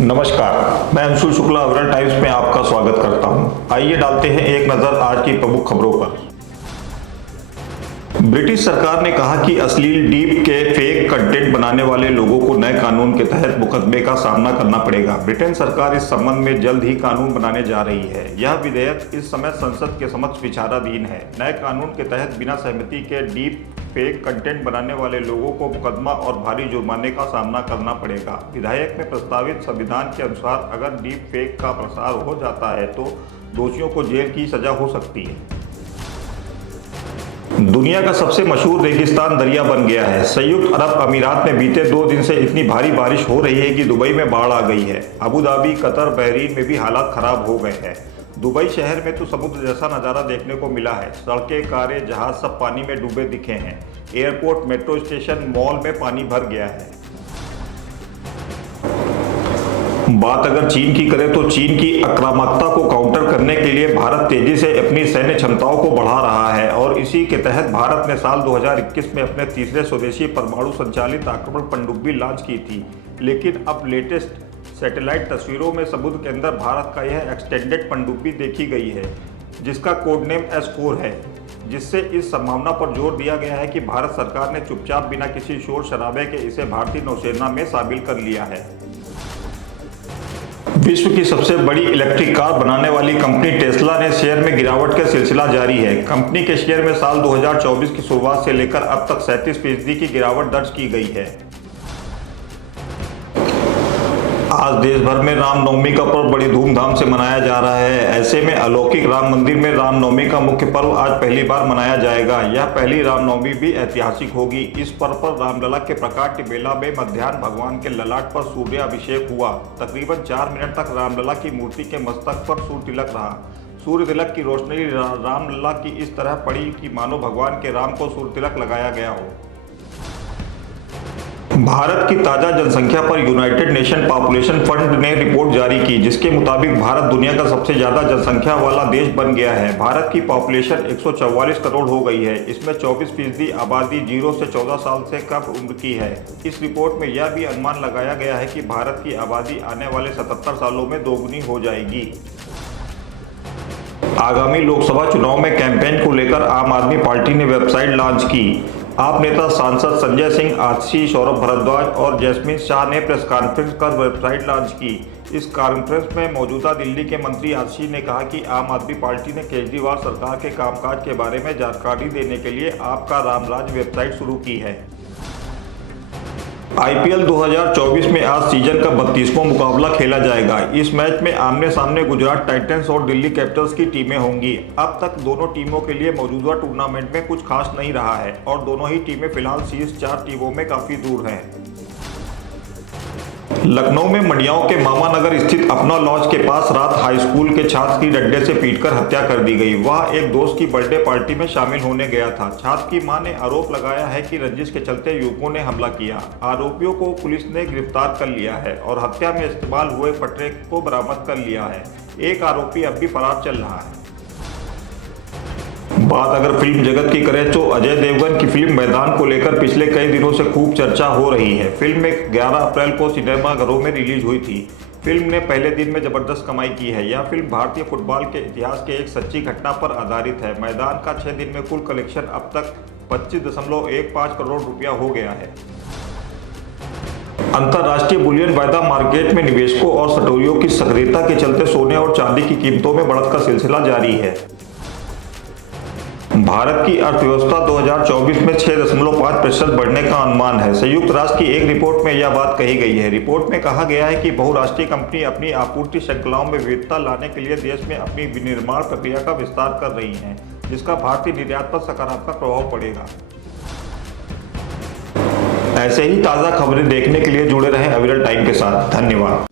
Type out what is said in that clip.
नमस्कार, मैं अंशुल शुक्ला अविरल टाइम्स में आपका स्वागत करता हूं। आइए डालते हैं एक नजर आज की प्रमुख खबरों पर। ब्रिटिश सरकार ने कहा कि अश्लील डीप के फेक कंटेंट बनाने वाले लोगों को नए कानून के तहत मुकदमे का सामना करना पड़ेगा। ब्रिटेन सरकार इस संबंध में जल्द ही कानून बनाने जा रही है। यह विधेयक इस समय संसद के समक्ष विचाराधीन है। नए कानून के तहत बिना सहमति के डीप फेक कंटेंट बनाने वाले लोगों को मुकदमा और भारी जुर्माने का सामना करना पड़ेगा। विधेयक में प्रस्तावित संविधान के अनुसार अगर डीप फेक का प्रसार हो जाता है तो दोषियों को जेल की सजा हो सकती है। दुनिया का सबसे मशहूर रेगिस्तान दरिया बन गया है। संयुक्त अरब अमीरात में बीते 2 दिन से इतनी भारी बारिश हो रही है कि दुबई में बाढ़ आ गई है। अबू धाबी, कतर, बहरीन में भी हालात खराब हो गए हैं। दुबई शहर में तो समुद्र जैसा नज़ारा देखने को मिला है। सड़कें, कारें, जहाज सब पानी में डूबे दिखे हैं। एयरपोर्ट, मेट्रो स्टेशन, मॉल में पानी भर गया है। बात अगर चीन की करें तो चीन की आक्रामकता को काउंटर करने के लिए भारत तेजी से अपनी सैन्य क्षमताओं को बढ़ा रहा है और इसी के तहत भारत ने साल 2021 में अपने तीसरे स्वदेशी परमाणु संचालित आक्रमण पनडुब्बी लॉन्च की थी। लेकिन अब लेटेस्ट सैटेलाइट तस्वीरों में समुद्र के अंदर भारत का यह एक्सटेंडेड पनडुब्बी देखी गई है, जिसका कोड नेम S4 है, जिससे इस संभावना पर जोर दिया गया है कि भारत सरकार ने चुपचाप बिना किसी शोर शराबे के इसे भारतीय नौसेना में शामिल कर लिया है। विश्व की सबसे बड़ी इलेक्ट्रिक कार बनाने वाली कंपनी टेस्ला ने शेयर में गिरावट का सिलसिला जारी है। कंपनी के शेयर में साल 2024 की शुरुआत से लेकर अब तक 37% की गिरावट दर्ज की गई है। आज देश भर में रामनवमी का पर्व बड़ी धूमधाम से मनाया जा रहा है। ऐसे में अलौकिक राम मंदिर में रामनवमी का मुख्य पर्व आज पहली बार मनाया जाएगा। यह पहली रामनवमी भी ऐतिहासिक होगी। इस पर्व पर रामलला के प्रकाट्य बेला में मध्याह्न भगवान के ललाट पर सूर्याभिषेक हुआ। तकरीबन 4 मिनट तक रामलला की मूर्ति के मस्तक पर सूर्य तिलक रहा। सूर्य तिलक की रोशनी रामलला की इस तरह पड़ी कि मानो भगवान के राम को सूर्य तिलक लगाया गया हो। भारत की ताज़ा जनसंख्या पर यूनाइटेड नेशन पॉपुलेशन फंड ने रिपोर्ट जारी की, जिसके मुताबिक भारत दुनिया का सबसे ज़्यादा जनसंख्या वाला देश बन गया है। भारत की पॉपुलेशन 144 करोड़ हो गई है। इसमें 24% आबादी 0 से 14 साल से कम उम्र की है। इस रिपोर्ट में यह भी अनुमान लगाया गया है कि भारत की आबादी आने वाले 77 सालों में दोगुनी हो जाएगी। आगामी लोकसभा चुनाव में कैंपेन को लेकर आम आदमी पार्टी ने वेबसाइट लॉन्च की। आप नेता सांसद संजय सिंह, आतिशी, सौरभ भारद्वाज और जैस्मिन शाह ने प्रेस कॉन्फ्रेंस कर वेबसाइट लॉन्च की। इस कॉन्फ्रेंस में मौजूदा दिल्ली के मंत्री आतिशी ने कहा कि आम आदमी पार्टी ने केजरीवाल सरकार के कामकाज के बारे में जानकारी देने के लिए आपका रामराज वेबसाइट शुरू की है। IPL 2024 में आज सीजन का 32वां मुकाबला खेला जाएगा। इस मैच में आमने सामने गुजरात टाइटंस और दिल्ली कैपिटल्स की टीमें होंगी। अब तक दोनों टीमों के लिए मौजूदा टूर्नामेंट में कुछ खास नहीं रहा है और दोनों ही टीमें फिलहाल शीर्ष 4 टीमों में काफी दूर हैं। लखनऊ में मंडियाओं के मामा नगर स्थित अपना लॉज के पास रात हाई स्कूल के छात्र की डंडे से पीटकर हत्या कर दी गई। वह एक दोस्त की बर्थडे पार्टी में शामिल होने गया था। छात्र की मां ने आरोप लगाया है कि रंजिश के चलते युवकों ने हमला किया। आरोपियों को पुलिस ने गिरफ्तार कर लिया है और हत्या में इस्तेमाल हुए पटरे को बरामद कर लिया है। एक आरोपी अब भी फरार चल रहा है। बात अगर फिल्म जगत की करें तो अजय देवगन की फिल्म मैदान को लेकर पिछले कई दिनों से खूब चर्चा हो रही है। फिल्म 11 अप्रैल को सिनेमाघरों में रिलीज हुई थी। फिल्म ने पहले दिन में जबरदस्त कमाई की है। यह फिल्म भारतीय फुटबॉल के इतिहास के एक सच्ची घटना पर आधारित है। मैदान का 6 दिन में कुल कलेक्शन अब तक 25.15 करोड़ रुपया हो गया है। अंतर्राष्ट्रीय बुलियन वायदा मार्केट में निवेशकों और सटोरियों की सक्रियता के चलते सोने और चांदी की कीमतों में बढ़त का सिलसिला जारी है। भारत की अर्थव्यवस्था 2024 में 6.5% बढ़ने का अनुमान है। संयुक्त राष्ट्र की एक रिपोर्ट में यह बात कही गई है। रिपोर्ट में कहा गया है कि बहुराष्ट्रीय कंपनी अपनी आपूर्ति श्रृंखलाओं में विविधता लाने के लिए देश में अपनी विनिर्माण प्रक्रिया का विस्तार कर रही हैं, जिसका भारतीय निर्यात पर सकारात्मक प्रभाव पड़ेगा। ऐसे ही ताज़ा खबरें देखने के लिए जुड़े रहें अविरल टाइम के साथ। धन्यवाद।